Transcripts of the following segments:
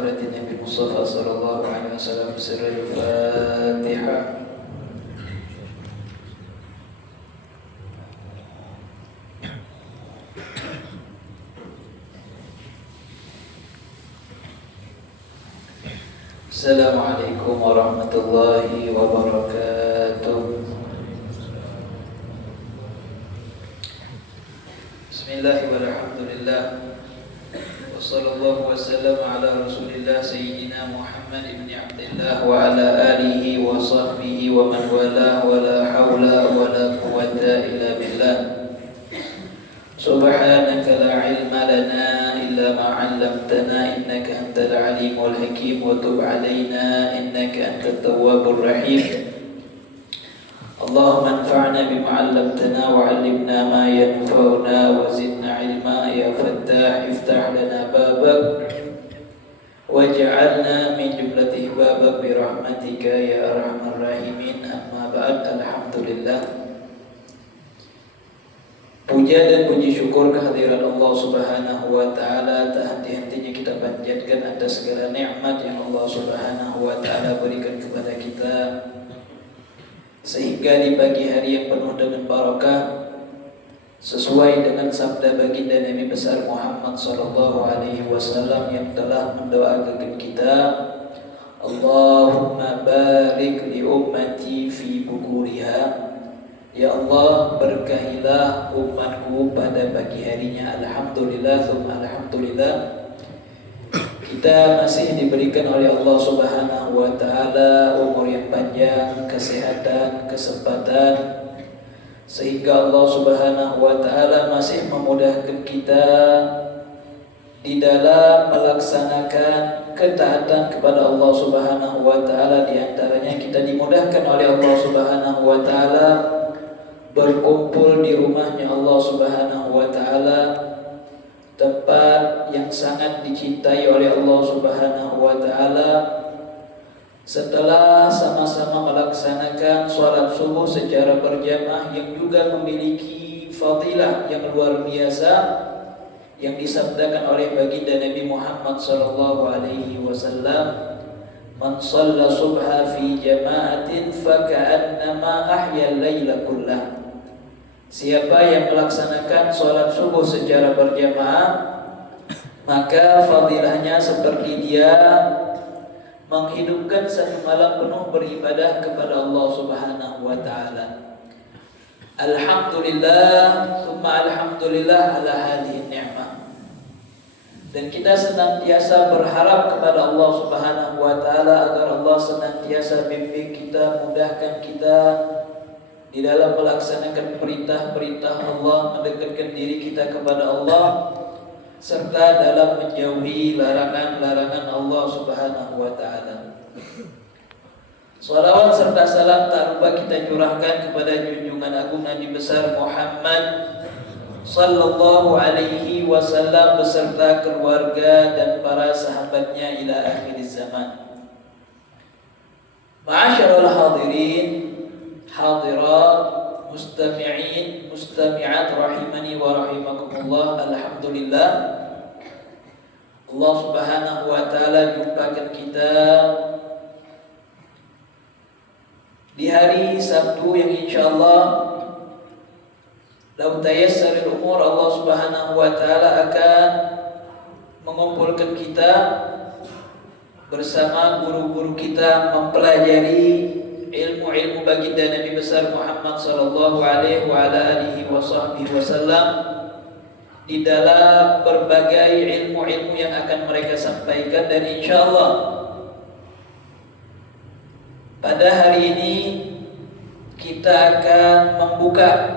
حضرة النبي المصطفى صلى الله عليه وسلم بسر الفاتحة. السلام عليكم ورحمة الله وبركاته. بسم الله والحمد لله وصلى الله وسلم على رسول الله سيدنا محمد بن عبد الله وعلى آله وصحبه ومن والاه ولا حول ولا قوة إلا بالله. سبحانك لا علم لنا إلا ما علمتنا إنك أنت العليم الحكيم وتب علينا إنك أنت التواب الرحيم. اللهم انفعنا بما علمتنا وعلمنا ما ينفعنا وزدنا علما يا فتاح افتح لنا بابك واجعلنا من جملة بابك برحمتك يا أرحم الراحمين. أما بعد, alhamdulillah, puja dan puji syukur kehadiran Allah Subhanahu wa taala tak henti-hentinya kita panjatkan atas segala nikmat yang Allah Subhanahu wa taala berikan kepada kita, sehingga di pagi hari yang penuh dengan barakah sesuai dengan sabda baginda Nabi besar Muhammad sallallahu alaihi wasallam yang telah mendoakan kita, Allahumma barik li ummati fi bukuriha. Ya Allah, berkahilah umatku pada pagi harinya. Alhamdulillah, thumma alhamdulillah, kita masih diberikan oleh Allah Subhanahu wa taala umur yang panjang, kesehatan, kesempatan, sehingga Allah Subhanahu wa taala masih memudahkan kita di dalam melaksanakan ketaatan kepada Allah Subhanahu wa taala. Di antaranya kita dimudahkan oleh Allah Subhanahu wa taala berkumpul di rumahnya Allah Subhanahu wa taala, tempat yang sangat dicintai oleh Allah Subhanahu wa taala, setelah sama-sama melaksanakan sholat subuh secara berjamaah yang juga memiliki fadilah yang luar biasa yang disabdakan oleh baginda Nabi Muhammad sallallahu alaihi wasallam, man shalla subha fi jama'atin faka'annama ahya al-laila kullah. Siapa yang melaksanakan sholat subuh secara berjamaah, maka fadilahnya seperti dia menghidupkan satu malam penuh beribadah kepada Allah Subhanahu wa taala. Alhamdulillah, thumma alhamdulillah ala hadhihi ni'mah. Dan kita senantiasa berharap kepada Allah Subhanahu wa taala agar Allah senantiasa bimbing kita, mudahkan kita di dalam melaksanakan perintah-perintah Allah, mendekatkan diri kita kepada Allah, serta dalam menjauhi larangan-larangan Allah Subhanahu wa taala. Salawat serta salam tak lupa kita curahkan kepada junjungan agung Nabi besar Muhammad sallallahu alaihi wasallam beserta keluarga dan para sahabatnya ila akhir zaman. Ma'asyiral hadirin, hadirat, mustami'in, mustami'at rahimani wa rahimakumullah. Alhamdulillah, Allah Subhanahu wa taala jumpakan kita di hari Sabtu yang insyaallah lau tayassaril umur, Allah Subhanahu wa taala akan mengumpulkan kita bersama guru-guru kita mempelajari ilmu-ilmu baginda Nabi besar Muhammad sallallahu alaihi wa ala alihi wasallam di dalam berbagai ilmu-ilmu yang akan mereka sampaikan. Dan insyaallah pada hari ini kita akan membuka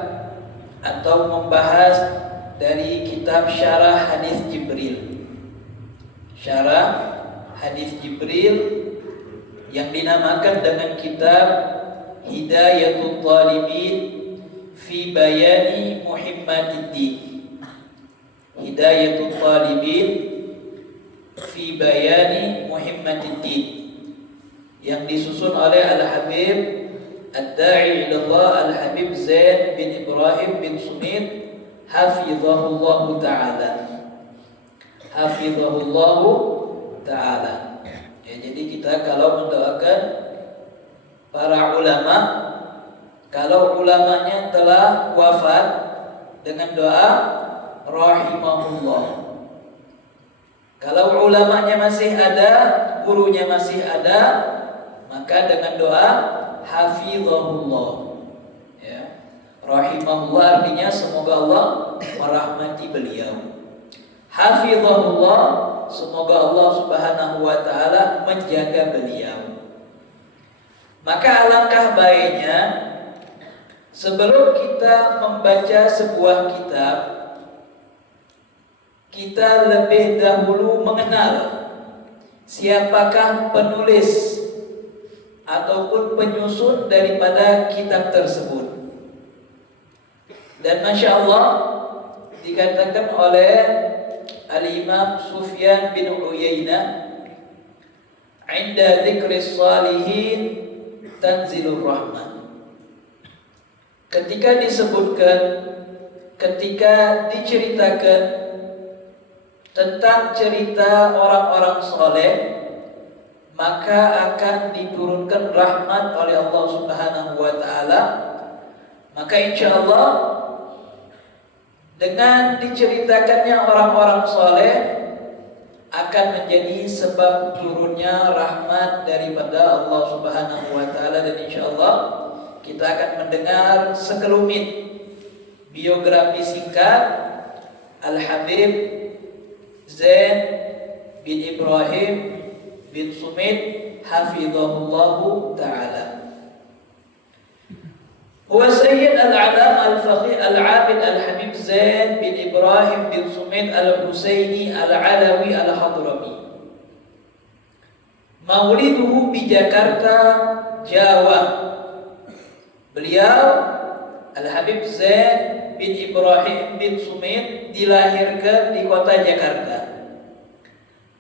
atau membahas dari kitab Syarah Hadis Jibril. Syarah Hadis Jibril yang dinamakan dengan kitab Hidayatul Talibin fi Bayani Muhimmatiddin. Hidayatul Talibin fi Bayani Muhimmatiddin, yang disusun oleh Al-Habib Ad-Da'i ilallah Al-Habib Zaid bin Ibrahim bin Sumit hafizahullahu ta'ala. Hafizahullahu taala. Ya, jadi kita kalau mendoakan para ulama, kalau ulamanya telah wafat, dengan doa rahimahullah. Kalau ulamanya masih ada, gurunya masih ada, maka dengan doa hafizahullah. Ya. Rahimahullah artinya semoga Allah merahmati beliau. Hafizahullah, semoga Allah Subhanahu wa taala menjaga beliau. Maka alangkah baiknya sebelum kita membaca sebuah kitab, kita lebih dahulu mengenal siapakah penulis ataupun penyusun daripada kitab tersebut. Dan Masya Allah dikatakan oleh Al-Imam Sufyan bin Uyainah, "Inda dzikris salihin tanzilur rahmah." Ketika disebutkan, ketika diceritakan tentang cerita orang-orang soleh, maka akan diturunkan rahmat oleh Allah Subhanahu wa taala. Maka insya Allah dengan diceritakannya orang-orang soleh akan menjadi sebab turunnya rahmat daripada Allah Subhanahu wa taala. Dan insya Allah kita akan mendengar sekelumit biografi singkat Al-Habib Zain bin Ibrahim bin Sumit hafizahullahu ta'ala. Huwa Sayyid al-Alam al-Faqih al-Abid al-Habib Zain bin Ibrahim bin Sumit al-Husaini al-Alawi al-Hadrami. Mauliduhu di Jakarta, Jawa. Beliau Al-Habib Zain bin Ibrahim bin Sumit dilahirkan di kota Jakarta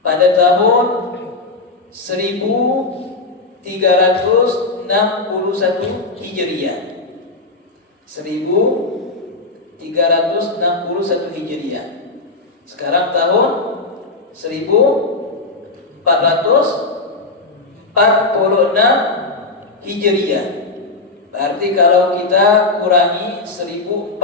pada tahun 1361 Hijriah. 1361 Hijriah. Sekarang tahun 1446 Hijriah. Berarti kalau kita kurangi 1446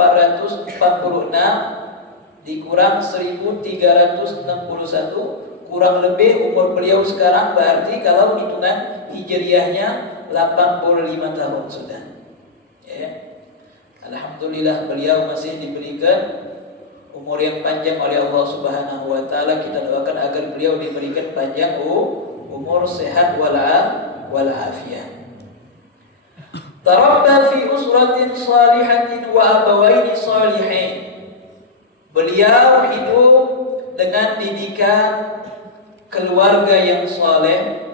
dikurang 1361, kurang lebih umur beliau sekarang, berarti kalau hitungan hijriahnya 85 tahun sudah. Ya. Alhamdulillah beliau masih diberikan umur yang panjang oleh Allah Subhanahu wa taala. Kita doakan agar beliau diberikan panjang umur, sehat wal afiyah. Tarabba fi usratin salihatin wa abawaini salihin. Beliau hidup dengan didikan keluarga yang saleh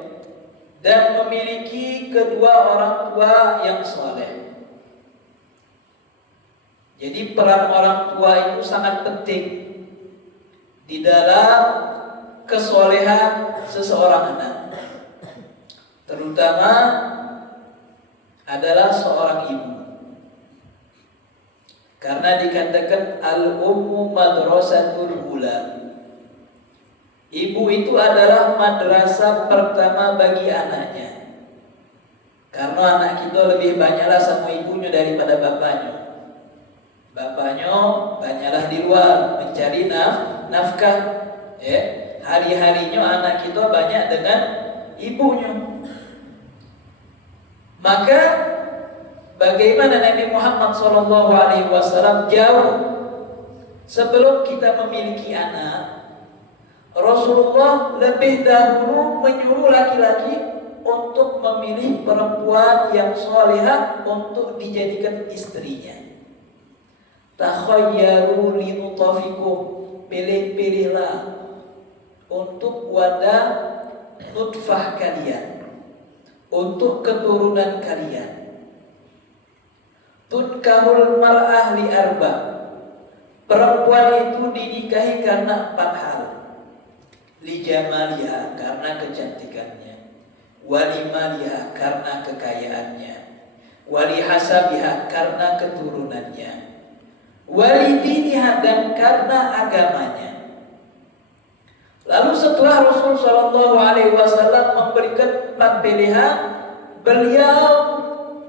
dan memiliki kedua orang tua yang saleh. Jadi peran orang tua itu sangat penting di dalam kesolehan seseorang anak, terutama adalah seorang ibu. Karena dikatakan al-ummu madrasatul ula. Ibu itu adalah madrasah pertama bagi anaknya. Karena anak kita lebih banyaklah sama ibunya daripada bapaknya. Bapaknya banyaklah di luar mencari nafkah. Ya, hari-harinya anak kita banyak dengan ibunya. Maka bagaimana Nabi Muhammad SAW jauh sebelum kita memiliki anak, Rasulullah lebih dahulu menyuruh laki-laki untuk memilih perempuan yang salihah untuk dijadikan istrinya. Takhayyaru linutafikum, pilih-pilihlah untuk wadah nutfah kalian, untuk keturunan kalian. Tunkahul mar'ah li arba, perempuan itu dinikahi karena 4 hal. Li jamaliha, karena kecantikannya, wali maliha, karena kekayaannya, wali hasabiha, karena keturunannya, wali diniha, dan karena agamanya. Lalu setelah Rasul Shallallahu Alaihi Wasallam memberikan 4 pilihan, beliau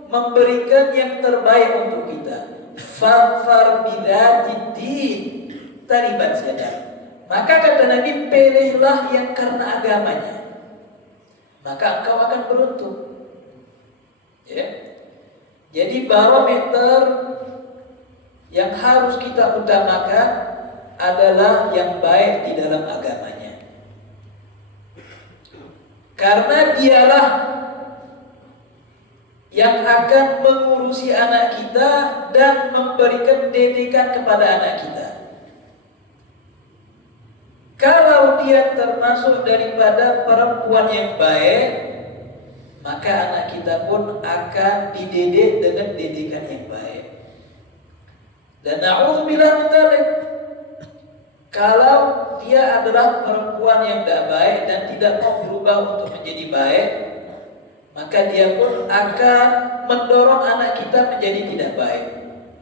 memberikan yang terbaik untuk kita. Fadfar bidatid taribat saja. Maka kata Nabi, pilihlah yang karena agamanya, maka engkau akan beruntung. Ya. Jadi barometer yang harus kita utamakan adalah yang baik di dalam agamanya. Karena dialah yang akan mengurusi anak kita dan memberikan didikan kepada anak kita. Kalau dia termasuk daripada perempuan yang baik, maka anak kita pun akan dididik dengan didikan yang baik. Dan na'udzubillah min dzalik, kalau dia adalah perempuan yang tidak baik dan tidak mau berubah untuk menjadi baik, maka dia pun akan mendorong anak kita menjadi tidak baik.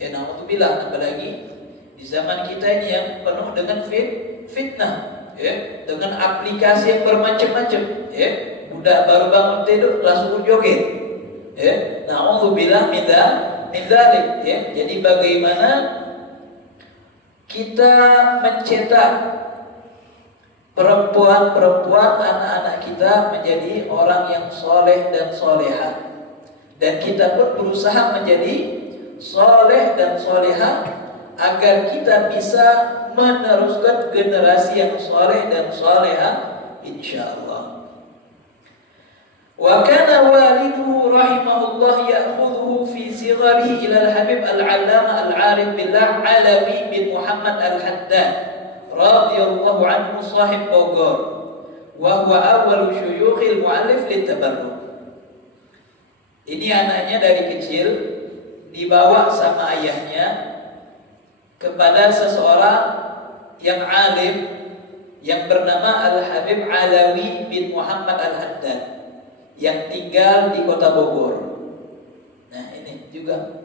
Na'udzubillah, apalagi di zaman kita ini yang penuh dengan fitnah, dengan aplikasi yang bermacam-macam. Budak baru bangun tidur langsung joget. Na'udzubillah min dzalik. Jadi bagaimana kita mencetak perempuan-perempuan anak-anak kita menjadi orang yang soleh dan soleha, dan kita pun berusaha menjadi soleh dan soleha agar kita bisa meneruskan generasi yang soleh dan soleha, insyaallah. Wa kana waliduhu rahimahullah ya'khudhuhu fi sigharihi ila al-habib al-'allama al-'arif billah Alawi bin Muhammad al-Haddad radhiyallahu anhu sahib Bogor, wa huwa awwalu syuyukhil mu'allif litabarruk. Ini anaknya dari kecil dibawa sama ayahnya kepada seseorang yang alim yang bernama Al-Habib Alawi bin Muhammad al-Haddad yang tinggal di kota Bogor. Nah ini juga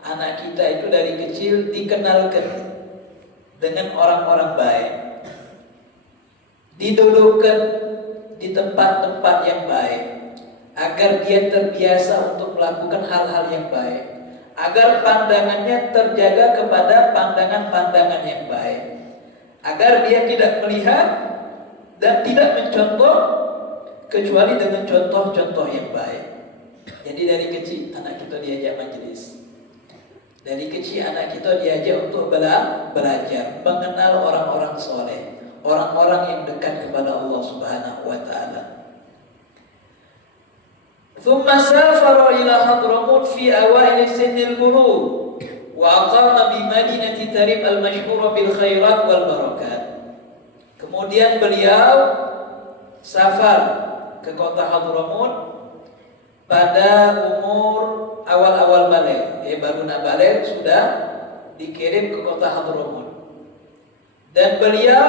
anak kita itu dari kecil dikenalkan dengan orang-orang baik, didudukkan di tempat-tempat yang baik, agar dia terbiasa untuk melakukan hal-hal yang baik, agar pandangannya terjaga kepada pandangan-pandangan yang baik, agar dia tidak melihat dan tidak mencontoh kecuali dengan contoh-contoh yang baik. Jadi dari kecil anak kita diajak majelis, dari kecil anak kita diajak untuk belajar, mengenal orang-orang soleh, orang-orang yang dekat kepada Allah Subhanahu wa Ta'ala. ثم سافر إلى حضرموت في أوائل سن البلوغ وأقام بمدينة تريب المشهورة بالخيرات والبركات. Kemudian beliau safar ke kota Hadramut pada umur awal-awal balik. Baru nak balik sudah dikirim ke kota Hadramut. Dan beliau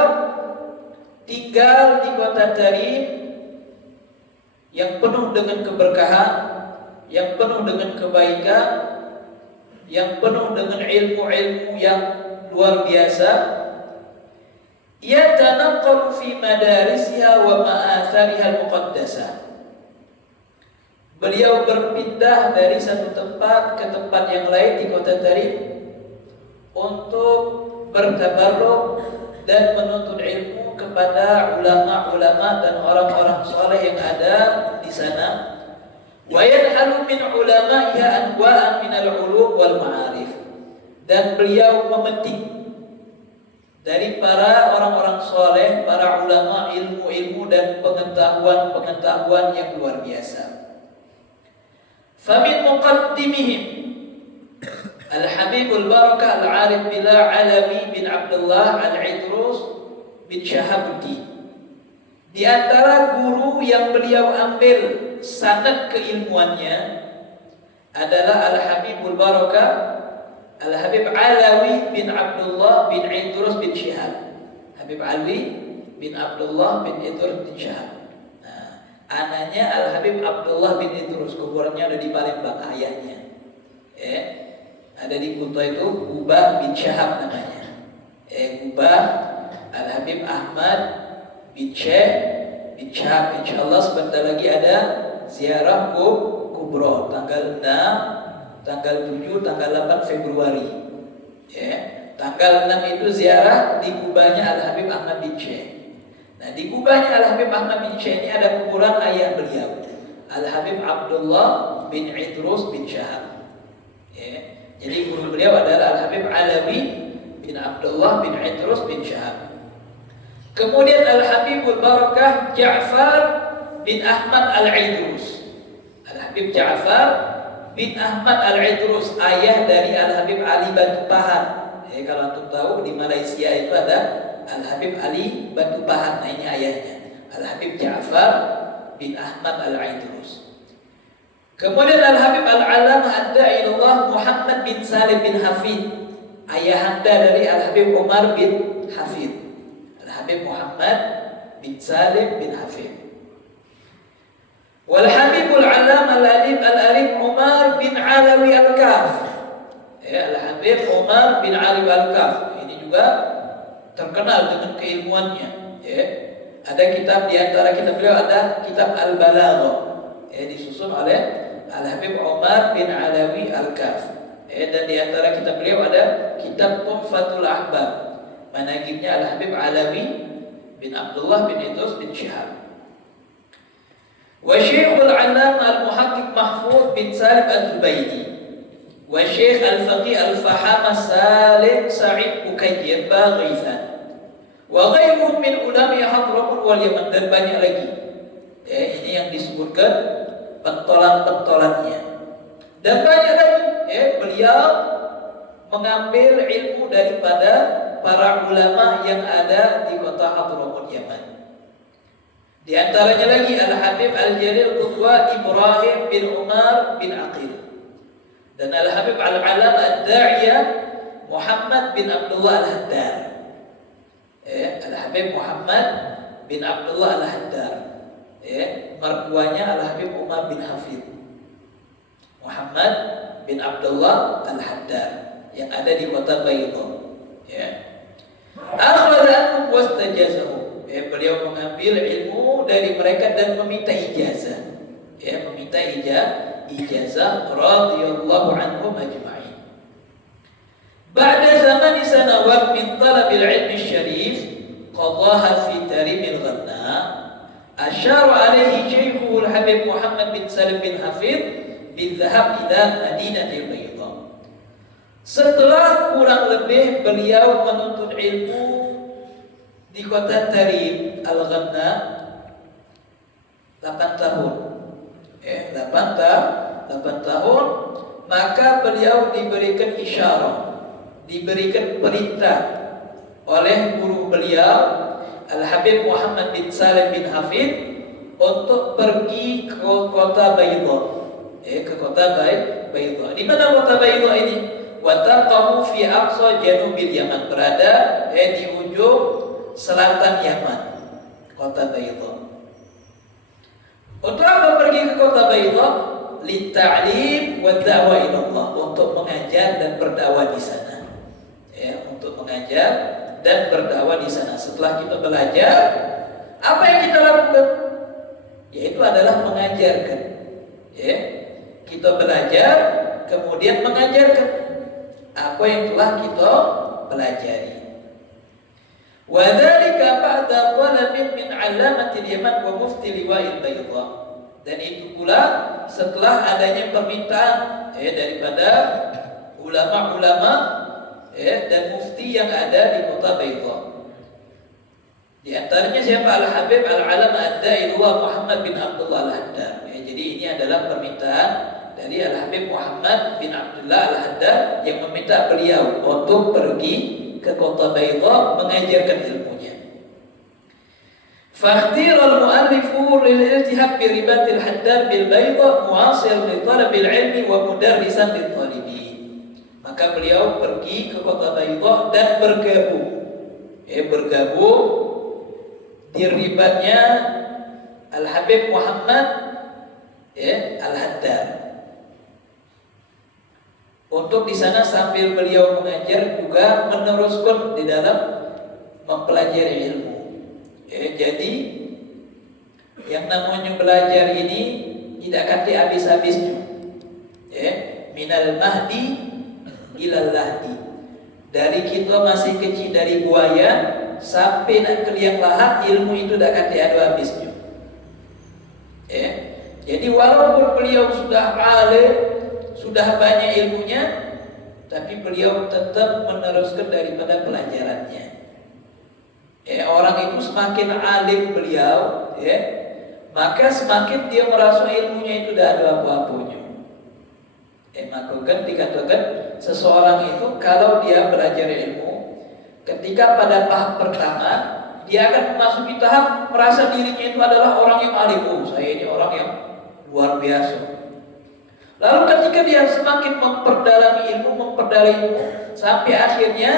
tinggal di kota Tarib yang penuh dengan keberkahan, yang penuh dengan kebaikan, yang penuh dengan ilmu-ilmu yang luar biasa. Yatanaqqalu fi madarisiha wa ma'athariha al-muqaddasah. Beliau berpindah dari satu tempat ke tempat yang lain di kota Tarib untuk bertabarruk dan menuntut ilmu kepada ulama-ulama dan orang-orang saleh yang ada di sana. Wa yanhalu min ulama'iha anwa'an min al-ulum wal ma'arif. Dan beliau memetik dari para orang-orang soleh, para ulama, ilmu-ilmu dan pengetahuan-pengetahuan yang luar biasa. Famin muqaddimihim Al-Habibul Barakah Al-Arif Billah Alawi bin Abdullah Al-Idrus bin Shahabuddin. Di antara guru yang beliau ambil sanad keilmuannya adalah Al-Habibul Barakah Al-Habib Alawi bin Abdullah bin Idrus bin Syihab. Habib Alawi bin Abdullah bin Idrus bin Syihab. Nah, anaknya Al-Habib Abdullah bin Idrus, kuburannya ada di Palembang, ayahnya. Ada di Kuta itu Ubah bin Syihab namanya. Ubah Al-Habib Ahmad bin Syekh bin Syahab. Insyaallah sebentar lagi ada ziarah kubro tanggal 6, tanggal 7, tanggal 8 Februari. Ya, tanggal 6 itu ziarah di kubahnya Al-Habib Ahmad bin Syekh. Nah, di kubahnya Al-Habib Ahmad bin Syekh ini ada kuburan ayah beliau, Al-Habib Abdullah bin Idrus bin Syahab. Ya, jadi guru beliau adalah Al-Habib Alawi bin Abdullah bin Idrus bin Syahab. Kemudian Al-Habibul Barakah Ja'far bin Ahmad Al-Idrus. Al-Habib Ja'far bin Ahmad Al-Idrus, ayah dari Al-Habib Ali Batu Pahat. Kalau antum tahu di Malaysia itu ada Al-Habib Ali Batu Pahat, nah ini ayahnya, Al-Habib Ja'far bin Ahmad Al-Idrus. Kemudian Al-Habib Al-Alamah Ad-Da'ilullah Muhammad bin Salim bin Hafid, ayahanda dari Al-Habib Umar bin Hafid. Al-Habib Muhammad bin Salim bin Hafid. Wal-Habibul Alamah Al-Alim Umar bin Alawi Al-Kaf. Al-Habib Umar bin Alawi Al-Kaf ini juga terkenal dengan keilmuannya. Ada kitab, di antara kitab beliau ada kitab Al-Balaghah, disusun oleh Al-Habib Umar bin Alawi Al-Kaf. Dan di antara kitab beliau ada kitab Tuhfatul Ahbab, manaqibnya Al-Habib Alawi bin Abdullah bin Idrus bin Syihab. Wa Syekhul Allamah Al-Muhaqqiq Mahfuz bin Salim Al-Zubaydi, wa Syekh Al-Faqih Al-Fahama Salim Sa'id Ukayyir Baghifan, wa ghairuhum min ulama Hadramut wal Yaman, dan banyak lagi. Ini yang disebutkan pentolan-pentolannya. Dan banyak lagi. Beliau mengambil ilmu daripada para ulama yang ada di kota Hadramut Yaman. Di antaranya lagi Al-Habib Al-Jalil Qutwa Ibrahim bin Umar bin Aqil, dan Al-Habib Al-Alam Ad-Da'iyah Muhammad bin Abdullah Al-Haddar. Al-Habib Muhammad bin Abdullah Al-Haddar, mertuanya Al-Habib Umar bin Hafid. Muhammad bin Abdullah Al-Haddar yang ada di kota Baydha. Akhrajanhum wastajazahum. Beliau mengambil ilmu dari mereka dan meminta ijazah. Meminta ijazah radhiyallahu anhum ajma'in. Ba'da zamani sanawat min talabil ilmi syarif qadaha fi tarimil ghanna, asyara alaihi syekhuhu Al-Habib Muhammad bin Salim bin Hafid bidhahab ila Madinatil Baydha. Setelah kurang lebih beliau menuntut ilmu di kota Tarim Al-Ghanna 8 tahun. 8 tahun, maka beliau diberikan isyarah, diberikan perintah oleh guru beliau Al-Habib Muhammad bin Salim bin Hafid untuk pergi ke kota Baydha. Ke kota Baydha. Di mana kota Baydha ini? Wa taqamu fi aqsa janubil Yaman, berada di ujung selatan Yaman, kota Baydha. Untuk apa pergi ke kota Baydha? Litta'lim wa da'wa ila Allah, untuk mengajar dan berdakwah di sana. Untuk mengajar dan berdakwah di sana. Setelah kita belajar, apa yang kita lakukan? Yaitu adalah mengajarkan. Kita belajar, kemudian mengajarkan apa yang telah kita pelajari. Wa dzalika ba'da talabin min 'allamatil Yaman wa mufti liwa'il Baydha. Dan itu pula setelah adanya permintaan daripada ulama-ulama dan mufti yang ada di kota Baydha. Di antaranya siapa? Al-Habib Al-Alamah Ad-Da'ilullah Muhammad bin Abdullah Al-Haddar. Jadi ini adalah permintaan dari Al-Habib Muhammad bin Abdullah Al-Haddar yang meminta beliau untuk pergi ke kota Baydha mengajarkan ilmunya. Fakhtira al-mu'allifu lil-iltihab bi ribatil Haddar bil Baydha mu'asir li talabil ilmi wa mudarrisan lil talibin. Maka beliau pergi ke kota Baydha dan bergabung di ribatnya Al-Habib Muhammad Al-Haddar. Untuk di sana sambil beliau mengajar juga meneruskan di dalam mempelajari ilmu. Jadi yang namanya belajar ini tidak akan habis-habisnya. Minal mahdi ilal lahdi. Dari kita masih kecil, dari buaya sampai nak ke liang lahat, ilmu itu tidak akan ada habisnya. Jadi walaupun beliau sudah alim, sudah banyak ilmunya, tapi beliau tetap meneruskan daripada pelajarannya. Orang itu semakin alim beliau, maka semakin dia merasa ilmunya itu tidak ada apa-apanya. Maka kan dikatakan seseorang itu kalau dia belajar ilmu, ketika pada tahap pertama dia akan memasuki tahap merasa dirinya itu adalah orang yang alim. Saya ini orang yang luar biasa. Lalu ketika dia semakin memperdalami ilmu, sampai akhirnya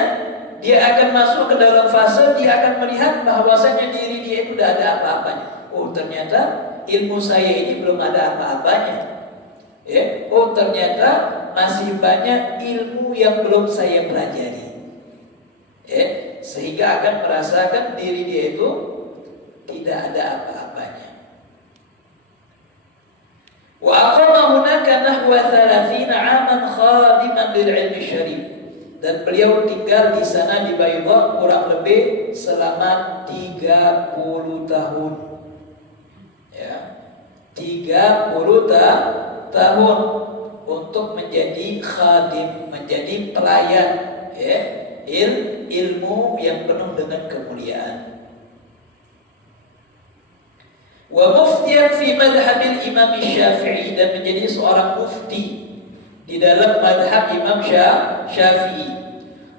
dia akan masuk ke dalam fase dia akan melihat bahwasanya diri dia itu tidak ada apa-apanya. Ternyata ilmu saya ini belum ada apa-apanya. Ternyata masih banyak ilmu yang belum saya pelajari. Sehingga akan merasakan diri dia itu tidak ada apa-apanya. Wa aqama hunaka nahwa 30 'aman khadiman lil 'ilmi syarif. Dan beliau tinggal di sana di Baydha kurang lebih selama 30 tahun. 30 tahun untuk menjadi khadim, menjadi pelayan ilmu yang penuh dengan kemuliaan. Wa muftiyan fi madhhabil Imam Syafi'i, dan menjadi seorang mufti di dalam madhab Imam Syafi'i.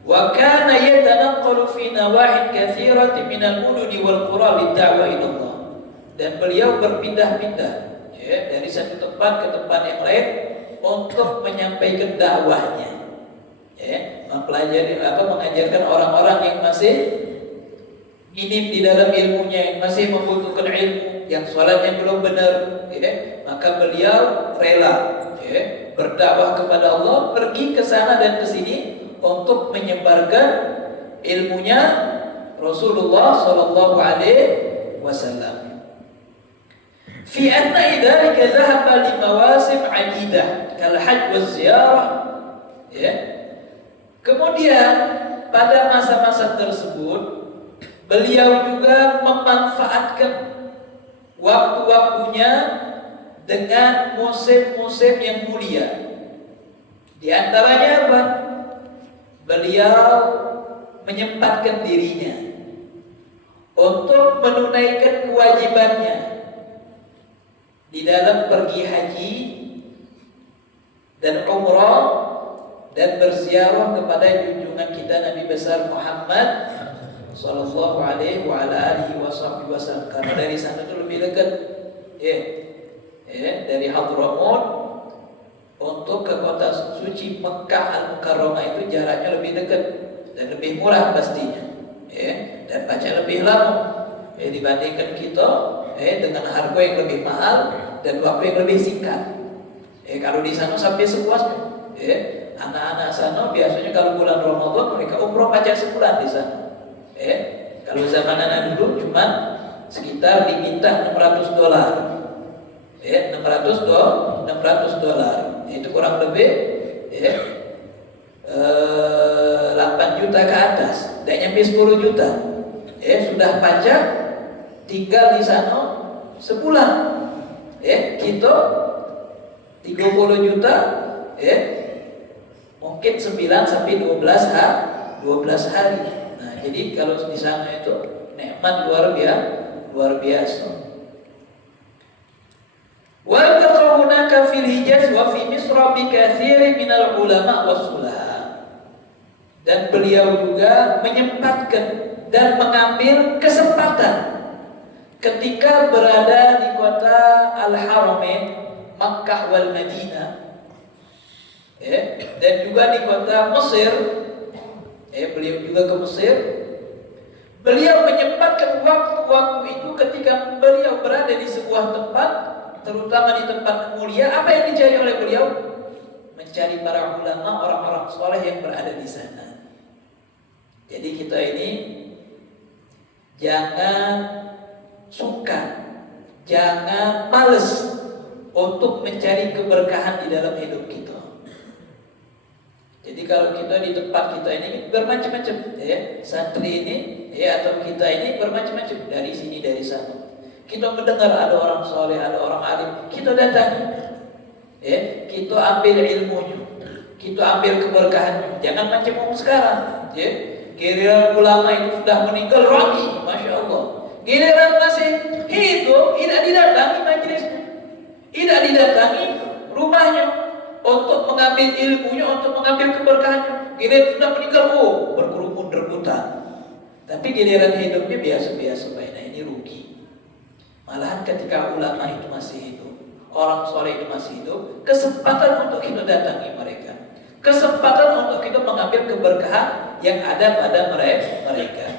Wa kana yatanaqqalu fi nawahin katsiratin minal muduni wal qura lid-da'wa ila Allah. Dan beliau berpindah-pindah dari satu tempat ke tempat yang lain untuk menyampaikan dakwahnya, mempelajari mengajarkan orang-orang yang masih minim di dalam ilmunya, yang masih membutuhkan ilmu, yang sholatnya belum benar, maka beliau rela berdakwah kepada Allah, pergi ke sana dan ke sini untuk menyebarkan ilmunya Rasulullah sallallahu alaihi wasallam. Fi anna dzalika dhahaba li mawasim 'adidah kal hajj waz ziyarah. Kemudian pada masa-masa tersebut beliau juga memanfaatkan waktu-waktunya dengan musim-musim yang mulia. Di antaranya apa? Beliau menyempatkan dirinya untuk menunaikan kewajibannya di dalam pergi haji dan umrah dan berziarah kepada junjungan kita Nabi besar Muhammad sallallahu alaihi wa ala alihi wasallam. Karena dari sana itu lebih dekat, dari Hadramaut untuk ke kota suci Mekah Al-Mukarramah itu jaraknya lebih dekat dan lebih murah pastinya, dan baca lebih lama dibandingkan kita dengan harga yang lebih mahal dan waktu yang lebih singkat. Kalau di sana sampai sepuasnya. Anak-anak sana biasanya kalau bulan Ramadan mereka umroh pacar sebulan di sana. Kalau zaman anak dulu cuma sekitar diminta $600. $600. Itu kurang lebih 8 juta ke atas, tidak nyampe 10 juta. Sudah pajak, tinggal di sana sebulan. Kita 30 juta, mungkin 9 sampai 12 hari. Nah, jadi kalau di sana itu nikmat luar biasa. Wa hunaka fil Hijaz wa fi Misr bi katsir min al ulama was sulaha. Dan beliau juga menyempatkan dan mengambil kesempatan ketika berada di kota Al-Haramain Makkah wal Madinah, dan juga di kota Mesir. Beliau juga ke Mesir. Beliau menyempatkan waktu-waktu itu ketika beliau berada di sebuah tempat, terutama di tempat mulia. Apa yang dicari oleh beliau? Mencari para ulama, orang-orang saleh yang berada di sana. Jadi kita ini Jangan sungkan, jangan males untuk mencari keberkahan di dalam hidup kita. Jadi kalau kita di tempat kita ini bermacam-macam, ya, santri ini, ya, atau kita ini bermacam-macam, dari sini dari sana. Kita mendengar ada orang soleh, ada orang alim, kita datangi, ya, kita ambil ilmunya, kita ambil keberkahannya. Jangan macam orang sekarang, ya. Giliran ulama itu sudah meninggal rapi, masya Allah. Giliran masih hidup, tidak didatangi majelisnya, tidak didatangi rumahnya untuk mengambil ilmunya, untuk mengambil keberkahannya. Giliran sudah meninggal, berkerumun rebutan. Tapi giliran hidupnya biasa-biasa baik. Nah, ini rugi. Malahan ketika ulama itu masih hidup, orang soleh itu masih hidup, kesempatan untuk kita datangi mereka, kesempatan untuk kita mengambil keberkahan yang ada pada mereka.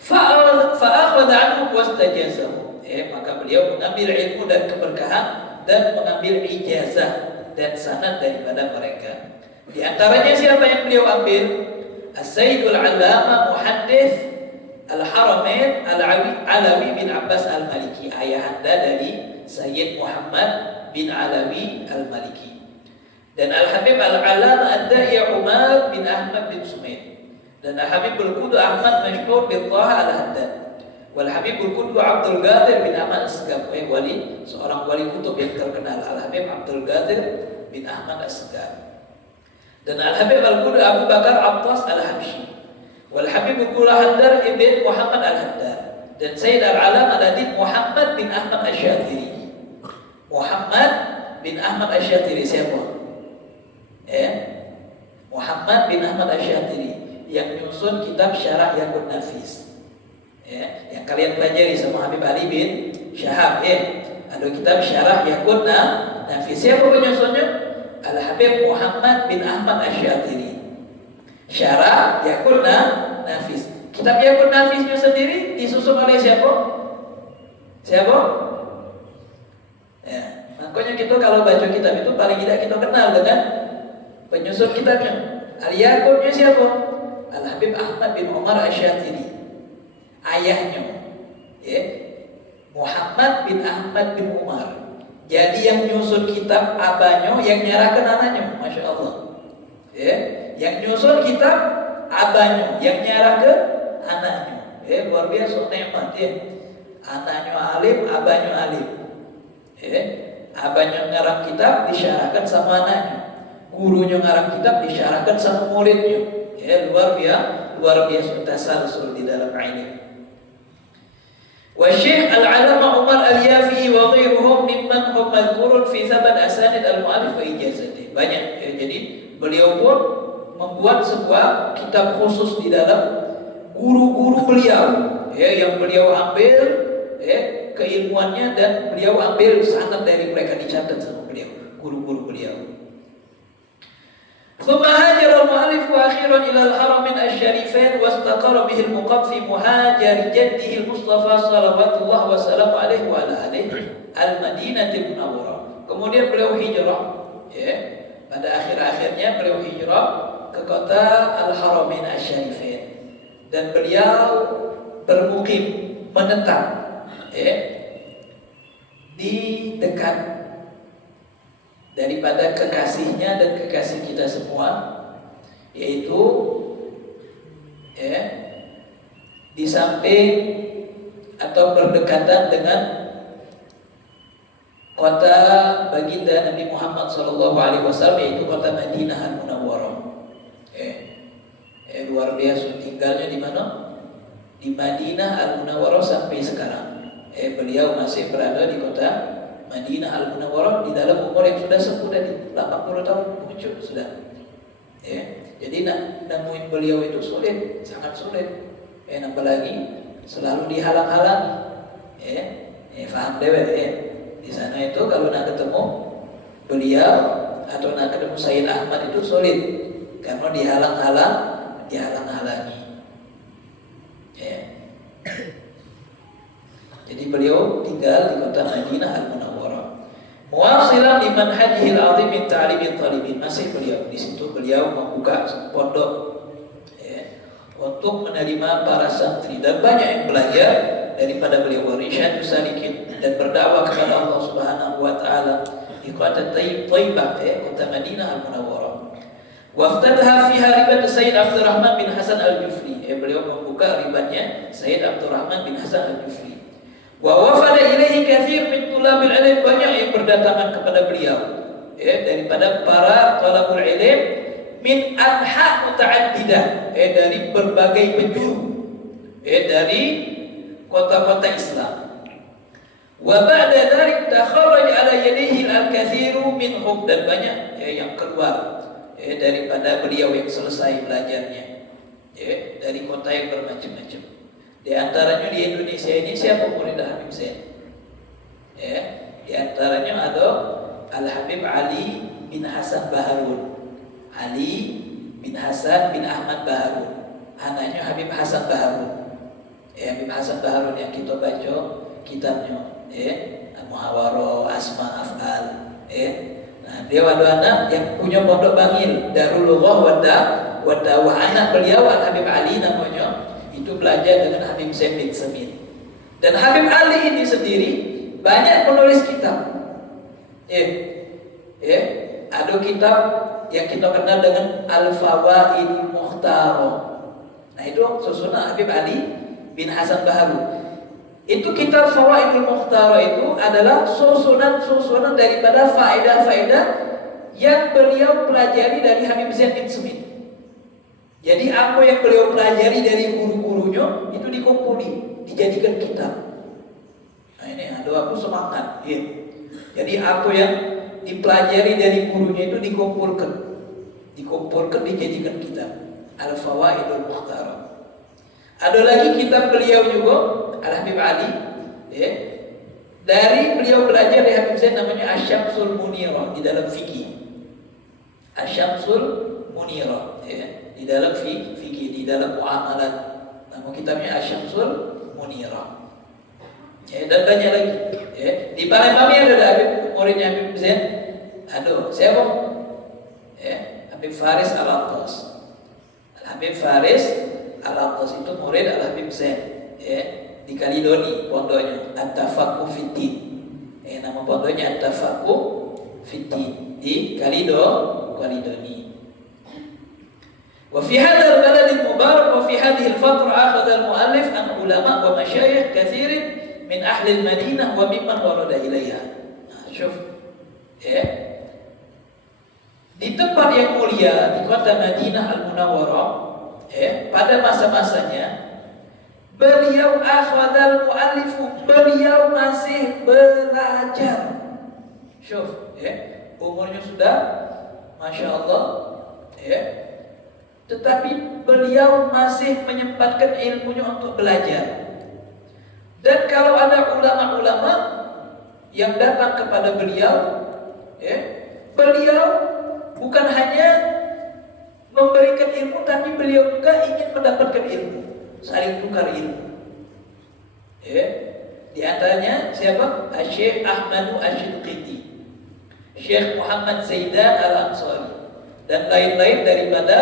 Fa'akhadha anhu wastajazahu. Maka beliau mengambil ilmu dan keberkahan dan mengambil ijazah dan sanad daripada mereka. Di antaranya siapa yang beliau ambil? As-Sayyidul Allama Muhaddits Al-Haramain Alawi bin Abbas Al-Maliki, ayahanda dari Sayyid Muhammad bin Alawi Al-Maliki. Dan Al-Habib Al-Alama Ad-Da'i Umar bin Ahmad bin Sumaid. Dan Al-Habib Al-Qudu Ahmad Mashkur bin Taha Al-Haddad. Wal-Habib Al-Qudu Abdul Qadir bin Ahmad As-Segaf, wali, seorang wali kutub yang terkenal, Al-Habib Abdul Qadir bin Ahmad As-Segaf. Dan Al-Habib Al-Qudu Abu Bakar Abbas Al-Habsyi. Wal-Habib Al-Qudu Haddar ibn Muhammad Al-Haddar. Dan Sayyid Al-Alam Al-Adid Muhammad bin Ahmad Asy-Syatiri. Muhammad bin Ahmad Asy-Syatiri siapa? Muhammad bin Ahmad Asy-Syatiri yang nyusun kitab Syarah Yaqut Nafis, yang kalian pelajari sama Habib Ali bin Syahab, ada kitab Syarah Yaqut Nafis. Siapa penyusunnya? Al-Habib Muhammad bin Ahmad Asy-Syatiri. Syarah Yaqut Nafis. Kitab Yaqut Nafisnya sendiri disusun oleh siapa? Siapa? Makanya kita kalau baca kitab itu paling tidak kita kenal dengan penyusun kitabnya. Al-Yaqutnya siapa? Al-Habib Ahmad bin Umar Asy-Syatiri. Ayahnya, Muhammad bin Ahmad bin Umar. Jadi yang nyusun kitab abahnya, yang nyarahkan anaknya, masya Allah. Yang nyusun kitab abahnya, yang nyarah ke anaknya. Luar biasa nikmat, Anaknya alim, abahnya alim. Abahnya ngarang kitab disyarahkan sama anaknya. Gurunya ngarang kitab disyarahkan sama muridnya. Luar biasa tasalsul di dalam ilmu. Wa Syekh Al-Alama Umar Al-Yafi wa ghairuhum mimman hum madhkurun fi sabat asanid al-mu'allif wa ijazati. Banyak, jadi beliau pun membuat sebuah kitab khusus di dalam guru-guru beliau, yang beliau ambil keilmuannya dan beliau ambil sanad dari mereka, dicatat sama beliau, guru-guru beliau. ثم هاجر المؤلف أخيرا إلى الحرمين الشريفين واستقر به المقام في مهاجر جده المصطفى صلوات الله وسلامه عليه وعلى آله المدينة المنورة. Kemudian beliau hijrah, pada akhir-akhirnya beliau hijrah ke kota Al-Haramain Asy-Syarifain dan beliau bermukim, menetap di dekat daripada kekasihnya dan kekasih kita semua, yaitu di samping atau berdekatan dengan kota baginda Nabi Muhammad SAW, yaitu kota Madinah Al-Munawwarah. Luar biasa, tinggalnya di mana? Di Madinah Al-Munawwarah sampai sekarang. Beliau masih berada di kota Madinah Al-Munawwarah di dalam umur yang sudah sepuh tadi, 80 tahun muncul sudah. Jadi nemuin beliau itu sulit, sangat sulit. Apalagi selalu dihalang-halangi. Faham deh, di sana itu kalau nak ketemu beliau atau nak ketemu Sayyid Ahmad itu sulit karena dihalang-halangi. Jadi beliau tinggal di kota Madinah Al-Munawwarah. Muwasilan liman hajihil azim min ta'limin talibin. Masih beliau di situ, beliau membuka pondok untuk menerima para santri, dan banyak yang belajar daripada beliau. Warsyadus salikin, dan berdakwah kepada Allah Subhanahu wa taala di kota Thaibah, kota Madinah Al-Munawwarah. Waftataha fiha ribat Sayyid Abdurrahman bin Hasan Al-Jufri. Beliau membuka ribatnya Sayyid Abdurrahman bin Hasan Al-Jufri. Wa wafada ilaihi katsir min thulabil ilm, banyak yang berdatangan kepada beliau daripada para thalabul ilm min anha mutaaddidah, dari berbagai penjuru, dari kota-kota Islam. Wa ba'da dzalik takharraj ala yadihi al-katsiru minhum, dan banyak yang keluar daripada beliau yang selesai belajarnya dari kota yang bermacam-macam. Di antaranya di Indonesia ini siapa murid Habib Zain? Di antaranya ada Al-Habib Ali bin Hasan Baharun, Ali bin Hasan bin Ahmad Baharun, anaknya Habib Hasan Baharun. Habib Hasan Baharun yang kita baca kitabnya, Al-Muhawarah, Asma Af'al. Nah, dia ada anak yang punya pondok Bangil, Darul Lughah wa Da'wah. Anak beliau Habib Ali namanya, itu belajar dengan Habib Zain bin Samin. Dan Habib Ali ini sendiri banyak menulis kitab. Ada kitab yang kita kenal dengan Al-Fawaidul Mukhtarah. Nah, itu susunan Habib Ali bin Hasan Baharun. Itu kitab Fawaidul Mukhtarah itu adalah susunan daripada faedah-faedah yang beliau pelajari dari Habib Zain bin Samin. Jadi apa yang beliau pelajari dari guru-gurunya itu dikumpuli, dijadikan kitab. Nah, ini ada aku semangat. Jadi apa yang dipelajari dari gurunya itu dikumpulkan dijadikan kitab Al-Fawaidul Mukhtarah. Ada lagi kitab beliau juga Al-Habib Ali, dari beliau belajar dari Habib Zain, namanya Asy-Syamsul Munirah di dalam fikih. Asy-Syamsul Munirah di dalam fikih, di dalam muamalat. Nama kitabnya Asy-Syamsul Munirah. Dan banyak lagi. Di Palembang ada Habib, muridnya Habib Zain. Ada siapa? Habib Faris Al-Attas. Habib Faris Al-Attas itu murid Al-Habib Zain. Di Kalidoni pondoknya At-Tafaqquh Fiddin. Nama pondoknya At-Tafaqquh Fiddin di Kalidoni. Wa fi hadzal balad al-mubarak wa fi hadhihi al-fatra akhadha al-mu'allif an ulama wa masyayikh katsirin min ahli al-Madinah wa mimman warada ilaiha. Nah, syuf. Di tempat yang mulia di kota Madinah Al-Munawwarah, pada masa-masanya beliau akhwadal mu'allifu, beliau masih belajar. Syuf, umurnya sudah Masya Allah, tetapi beliau masih menyempatkan ilmunya untuk belajar. Dan kalau ada ulama-ulama yang datang kepada beliau, beliau bukan hanya memberikan ilmu, tapi beliau juga ingin mendapatkan ilmu, saling tukar ilmu. Di antaranya siapa? Syekh Ahmadu Asy-Shinqiti, Syekh Muhammad Zaidan Al-Ansari, dan lain-lain daripada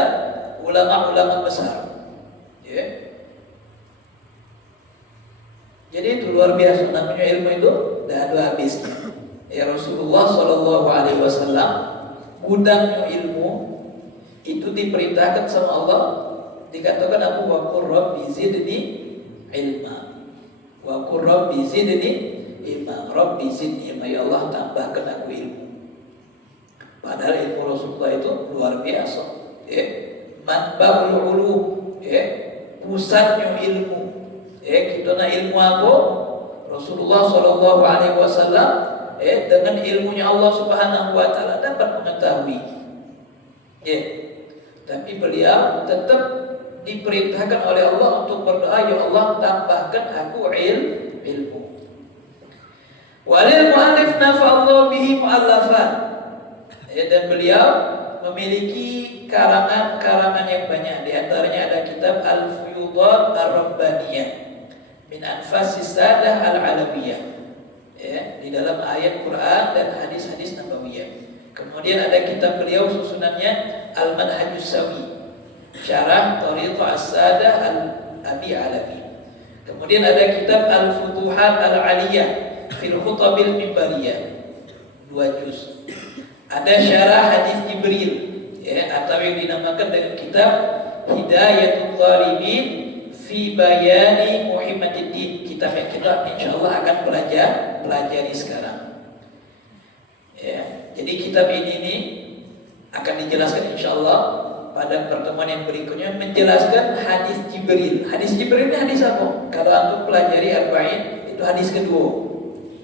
ulama-ulama besar. Jadi itu luar biasa, namanya ilmu itu tidak ada habisnya. Rasulullah SAW gudangnya ilmu itu diperintahkan sama Allah, dikatakan aku wa qur rabbi zidni ilma, wa qur rabbi zidni ilma, rabbi zidni ilma, ya Allah tambahkan aku ilmu. Padahal ilmu Rasulullah itu luar biasa, manba'ul ulum, pusatnya ilmu. Kita nak ilmu apa? Rasulullah SAW dengan ilmunya Allah Subhanahu wa taala dapat mengetahui. Tapi beliau tetap diperintahkan oleh Allah untuk berdoa, ya Allah tambahkan aku ilmu. Walil mu'allif nafa'allahu bihi mu'allafan. Dan beliau memiliki karangan-karangan yang banyak. Di antaranya ada kitab Al-Fuyudat Ar-Rabbaniyah min Anfasis Sadah Al-Alawiyah, di dalam ayat Quran dan hadis-hadis nabawiyah. Kemudian ada kitab beliau susunannya Al-Manhajus Sawi, Syarah Thariqah As-Sadah Al-Abi Alawi. Kemudian ada kitab Al-Futuhat Al-Aliyah fil Khutabil Mimbariyah, 2 juz. Ada syarah hadis Jibril, ya, atau yang dinamakan dengan kitab Hidayatul Talibin fi Bayani Muhammadiddin. Kitab yang kita insyaallah akan pelajari sekarang. Ya, jadi kitab ini akan dijelaskan insyaallah pada pertemuan yang berikutnya, menjelaskan hadis Jibril. Hadis Jibril ini hadis apa? Kalau antum pelajari Arba'in, itu hadis kedua.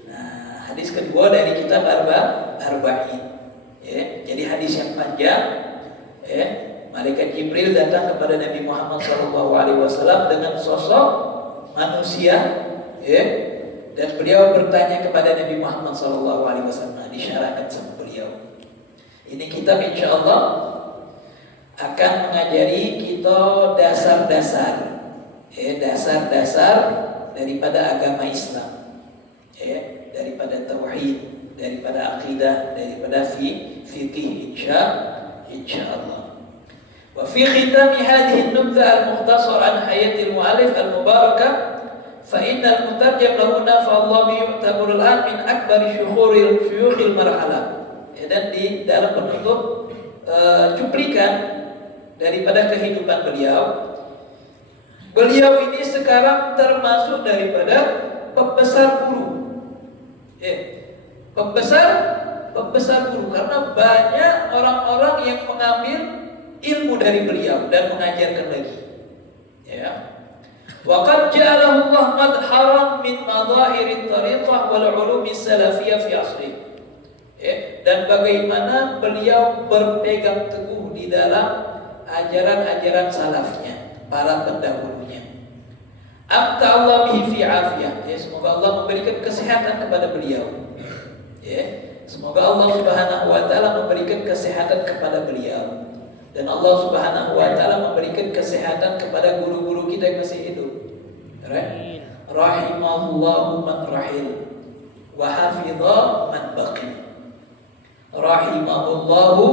Nah, hadis kedua dari kitab Arba'in. Ya, jadi hadis yang panjang. Ya, malaikat Jibril datang kepada Nabi Muhammad SAW dengan sosok manusia. Ya, dan beliau bertanya kepada Nabi Muhammad SAW. Disyarahkan sama beliau. Ini kitab insyaallah akan mengajari kita dasar-dasar, dasar-dasar daripada agama Islam, daripada tauhid, daripada akidah, daripada fikih insyaallah. Wa fi khitami hadhihi an-nubdha al-mukhtasar an hayatil mu'allif al-mubarakah fa innal mutarjam lahu nafa Allah bi yu'tabaru al-an min akbar syuyukhil marhalah. Dan di dalam penutup cuplikan daripada kehidupan beliau ini sekarang termasuk daripada pembesar guru. Pembesar guru, karena banyak orang-orang yang mengambil ilmu dari beliau dan mengajarkan lagi. Ya. Wa qad ja'alahu Allah madharan min madhahirit tariqah wal ulumi salafiyah fi asri. Dan bagaimana beliau berpegang teguh di dalam ajaran-ajaran salafnya, para pendahulunya. Abta Allah bihi fi afiyah. Semoga Allah memberikan kesehatan kepada beliau. Semoga Allah Subhanahu wa taala memberikan kesehatan kepada beliau. Dan Allah Subhanahu wa taala memberikan kesehatan kepada guru-guru kita yang masih hidup. Rahimahullahu man rahil wa hafidha man baqi. Rahimahullahu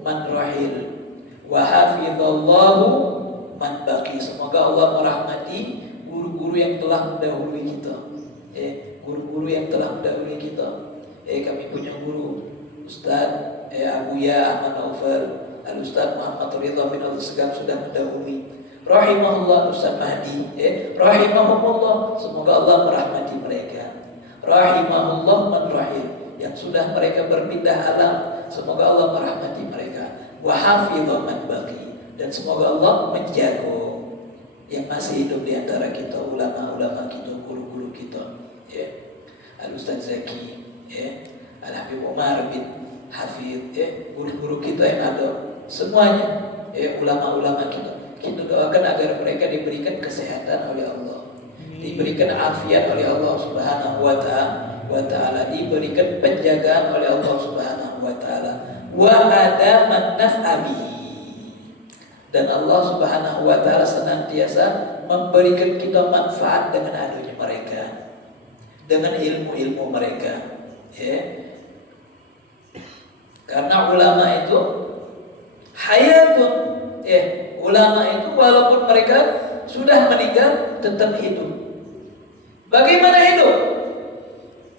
man rahil wa hafizallahu man baqi. Semoga Allah merahmati guru-guru yang telah mendahului kita. Guru-guru yang telah mendahului kita. Kami punya guru Ustaz Abuya Ahmad Naufal, Al-Ustaz Muhammad Ridha bin Al-Segaf sudah mendahului. Rahimahullah Ustaz Mahdi, rahimahumullah, semoga Allah merahmati mereka. Rahimahullah man rahim, yang sudah mereka berpindah alam, semoga Allah merahmati mereka. Wa hafidha man baqi, dan semoga Allah menjaga yang masih hidup di antara kita, ulama-ulama kita, guru-guru kita, Al-Ustaz Zaki, Al-Habib Umar bin Hafid, guru-guru kita yang ada semuanya, ulama-ulama kita. Kita doakan agar mereka diberikan kesehatan oleh Allah, diberikan afiat oleh Allah Subhanahu wa taala, diberikan penjagaan oleh Allah Subhanahu wa taala. Wa adaman naf'abi, dan Allah Subhanahu wa taala senantiasa memberikan kita manfaat dengan adanya mereka, dengan ilmu-ilmu mereka. Karena ulama itu hayatun, ulama itu walaupun mereka sudah meninggal tetap hidup. Bagaimana hidup?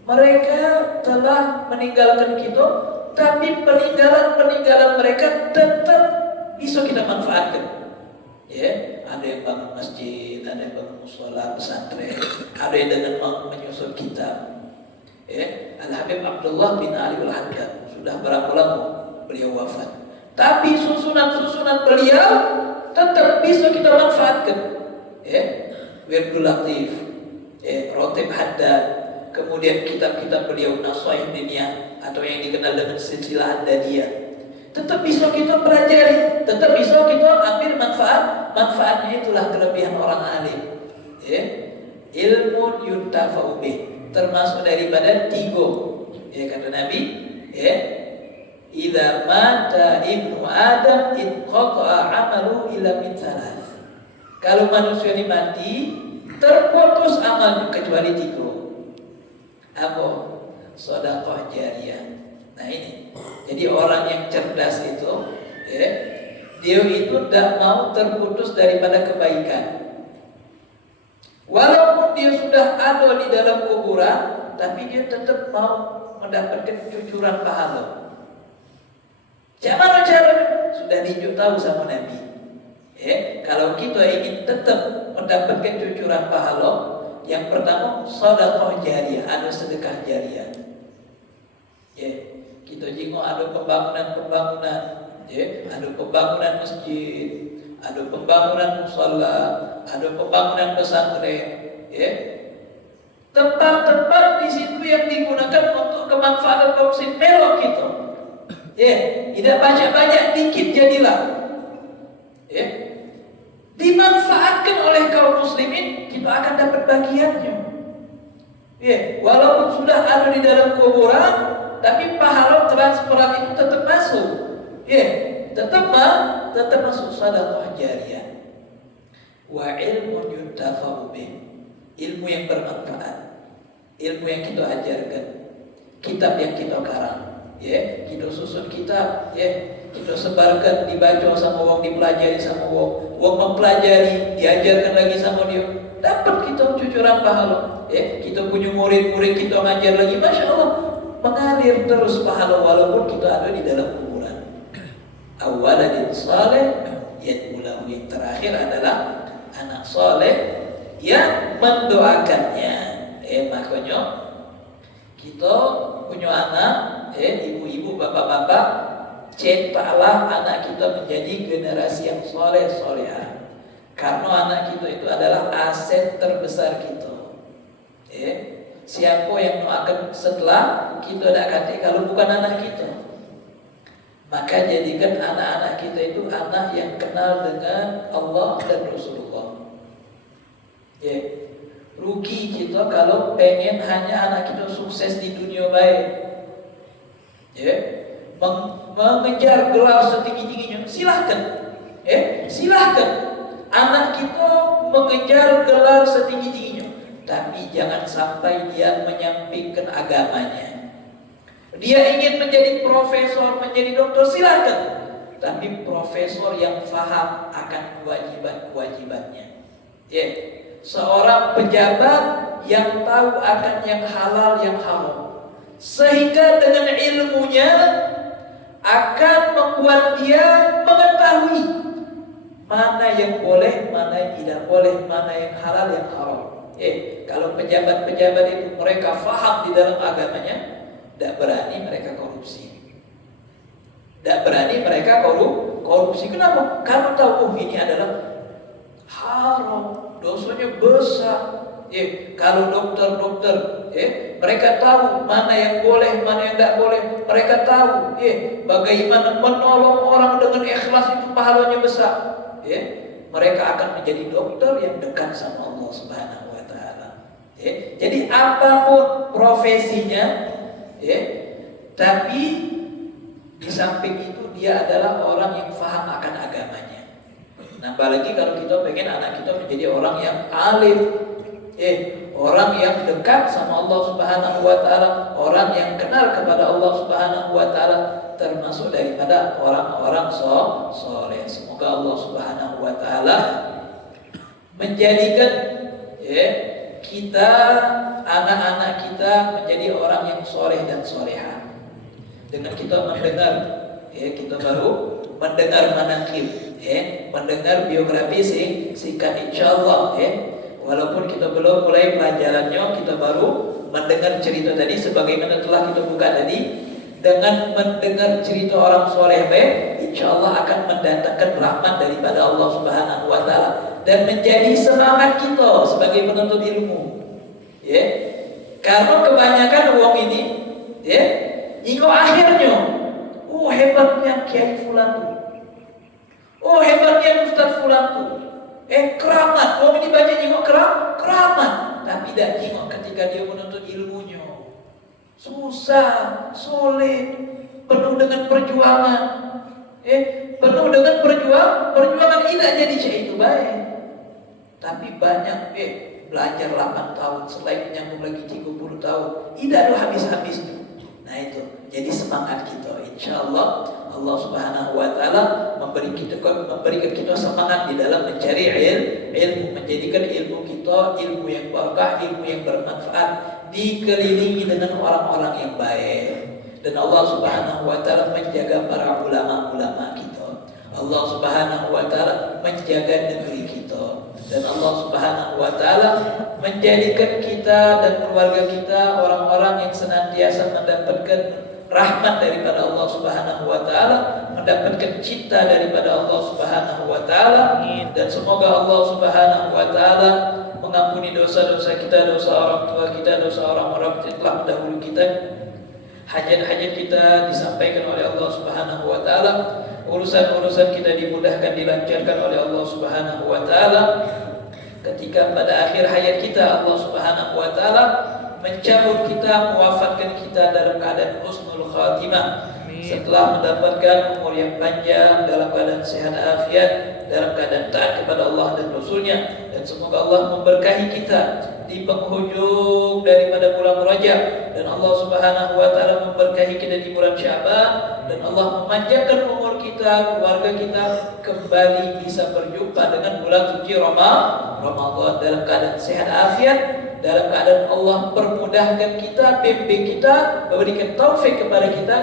Mereka telah meninggalkan kita, tapi peninggalan mereka tetap bisa kita manfaatkan. Ada yang bangun masjid, ada yang bangun mushola, pesantren, ada yang dengan menyusun kitab. Al-Habib Abdullah bin Ali Al-Haddad sudah berapa lama beliau wafat, tapi susunan beliau tetap bisa kita manfaatkan. Wirdul Latif, Rotib Haddad, kemudian kitab-kitab beliau Nasaih Diniyah atau yang dikenal dengan Silsilah Haddadiyah, tetap bisa kita pelajari, tetap bisa kita ambil manfaatnya. Itulah kelebihan orang alim. Ilmu yuntafa'u bih, termasuk daripada 3. Kata Nabi, idza mata ibnu Adam inqata'a 'amalu illa min thalath. Kalau manusia ini mati, terputus amalnya kecuali 3. Apa? Sedekah jariyah. Nah ini. Jadi orang yang cerdas itu, Dia itu tidak mau terputus daripada kebaikan. Walaupun dia sudah ada di dalam kuburan, tapi dia tetap mau mendapatkan cucuran pahala. Gimana caranya? Sudah ditunjuk tahu sama Nabi. Kalau kita ingin tetap mendapatkan cucuran pahala, yang pertama sedekah jariyah, ada sedekah jariyah. Kita jengok ada pembangunan, ada pembangunan masjid, ada pembangunan musala, ada pembangunan pesantren, tempat-tempat di situ yang digunakan untuk kemanfaatan kaum muslim melok gitu. Tidak banyak-banyak, dikit jadilah. Dimanfaatkan oleh kaum muslimin, kita akan dapat bagiannya. Walaupun sudah ada di dalam kuburan, tapi pahala transferan itu tetap masuk. Tetap masuk sedekah jariyah. Wa ilmun yuntafa'u bih, ilmu yang bermanfaat, ilmu yang kita ajarkan, kitab yang kita karang, kita susun kitab, kita sebarkan, dibaca sama wong, dipelajari sama wong, mempelajari, diajarkan lagi sama dia, dapat kita cucuran pahala. Kita punya murid-murid, kita ngajar lagi, masya Allah, mengalir terus pahala walaupun kita ada di dalam kuburan. Awaladin saleh yad'ulahu, yang terakhir adalah anak saleh yang mendoakannya. Makanya kita punya anak, ibu-ibu, bapak-bapak, cetaklah anak kita menjadi generasi yang soleh-solehah. Karena anak kita itu adalah aset terbesar kita. Siapa yang akan setelah kita nak kata kalau bukan anak kita? Maka jadikan anak-anak kita itu anak yang kenal dengan Allah dan Rasulullah. Rugi kita kalau pengen hanya anak kita sukses di dunia baik. Mengejar gelar setinggi-tingginya, silahkan. Silahkan anak kita mengejar gelar setinggi-tingginya, tapi jangan sampai dia menyampingkan agamanya. Dia ingin menjadi profesor, menjadi dokter, silahkan, tapi profesor yang faham akan kewajiban-kewajibannya. Seorang pejabat yang tahu akan yang halal, yang haram, sehingga dengan ilmunya akan membuat dia mengetahui mana yang boleh, mana yang tidak boleh, mana yang halal, yang haram. Kalau pejabat-pejabat itu mereka faham di dalam agamanya, tidak berani mereka korupsi. Tidak berani mereka korupsi. Kenapa? Karena tahu ini adalah haram, dosanya besar. Kalau dokter-dokter, mereka tahu mana yang boleh, mana yang tidak boleh. Mereka tahu, bagaimana menolong orang dengan ikhlas itu pahalanya besar. Mereka akan menjadi dokter yang dekat sama Allah Subhanahu Wa Taala. Jadi apapun profesinya, tapi di samping itu dia adalah orang yang faham akan agamanya. Nambah lagi kalau kita pengen anak kita menjadi orang yang alim, orang yang dekat sama Allah Subhanahu Wa Taala, orang yang kenal kepada Allah Subhanahu Wa Taala, termasuk daripada orang-orang soleh. Semoga Allah Subhanahu Wa Taala menjadikan kita, anak-anak kita menjadi orang yang soleh dan soleha. Dengan kita mendengar, kita baru mendengar manaqib, mendengar biografi singkat, insyaallah. Walaupun kita belum mulai pelajarannya, kita baru mendengar cerita tadi, sebagaimana telah kita buka tadi. Dengan mendengar cerita orang soleh, insyaallah akan mendatangkan rahmat daripada Allah Subhanahu Wa Taala dan menjadi semangat kita sebagai penuntut ilmu. Karena kebanyakan uang ini, hingga akhirnya, hebatnya Kiai Fulan tuh, hebatnya Ustaz Fulan tuh, keramat. Uang ini banyak hingga keramat, tapi tidak hingga ketika dia menuntut ilmunya. Susah, sulit, penuh dengan perjuangan, penuh dengan perjuangan tidak jadi itu baik. Tapi banyak belajar 8 tahun, selain menyambung lagi 30 tahun, tidak ada habis-habisnya. Nah itu, jadi semangat kita. Insyaallah Allah Subhanahu wa taala memberikan kita semangat di dalam mencari ilmu, menjadikan ilmu kita ilmu yang barakah, ilmu yang bermanfaat, dikelilingi dengan orang-orang yang baik. Dan Allah Subhanahu wa taala menjaga para ulama-ulama kita. Allah Subhanahu wa taala menjaga negeri kita. Dan Allah Subhanahu wa taala menjadikan kita dan keluarga kita orang-orang yang senantiasa mendapatkan rahmat daripada Allah Subhanahu wa taala, mendapatkan cinta daripada Allah Subhanahu wa taala. Dan semoga Allah Subhanahu wa taala mengampuni dosa-dosa kita, dosa orang tua kita, dosa orang-orang yang telah mendahului kita. Hajat-hajat kita disampaikan oleh Allah Subhanahu wa taala, urusan-urusan kita dimudahkan, dilancarkan oleh Allah Subhanahu wa taala. Ketika pada akhir hayat kita Allah Subhanahu wa taala mencabut kita, mewafatkan kita dalam keadaan husnul khatimah, setelah mendapatkan umur yang panjang dalam keadaan sehat afiat, dalam keadaan taat kepada Allah dan Rasulnya. Dan semoga Allah memberkahi kita di penghujung daripada bulan Rajab, dan Allah Subhanahu wa taala memberkahi kita di bulan Sya'ban, dan Allah memanjangkan umur kita, keluarga kita kembali bisa berjumpa dengan bulan suci Ramadan dalam keadaan sehat afiat, dalam keadaan Allah permudahkan kita, bimbing kita, memberikan taufik kepada kita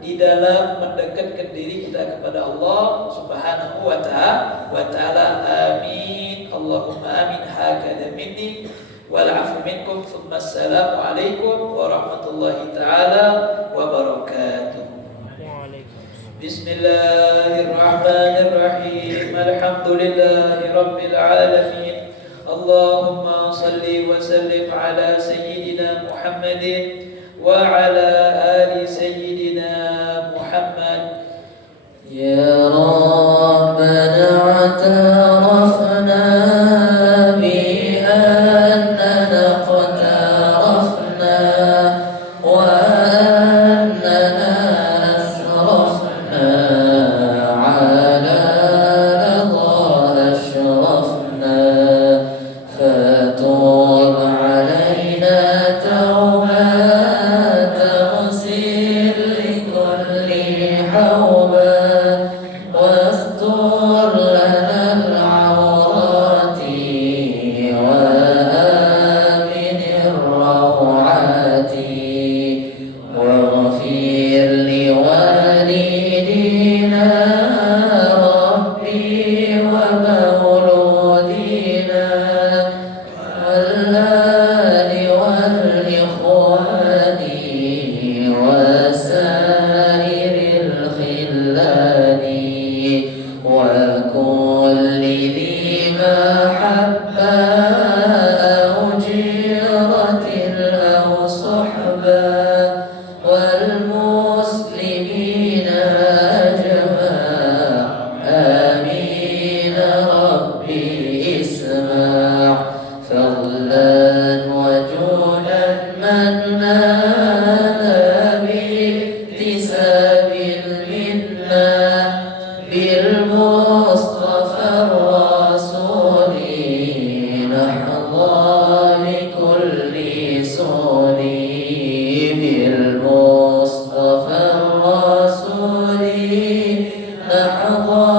di dalam mendekatkan diri kita kepada Allah Subhanahu wa taala. Amin. Allahumma amin. Hakadha minni wal afu minkum. Thumma assalamu alaikum warahmatullahi taala wabarakatuh. Bismillahirrahmanirrahim. Alhamdulillahi rabbil alamin. Allahumma salli wa sallim ala sayyidina Muhammadin wa ala ali sayyidina Muhammad. Ya Rabbana atarafna bi annana qatarafna wa annana asrafna ala Allah ashrafna fatul alaina tawbah taghsil likulli hawba واستر لنا العورات وآمن الروعات واغفر لوالدينا ربي ومولودينا والآل والإخوان وسائر الخلان وكل ذي محبة أو جيرة أو صحبة والمسلمين أجمع. آمين ربي اسمع فضلا وجودا منانا باكتساب المنة بالمصطفى الرسول نحظى بكل سول بالمصطفى الرسول نحظى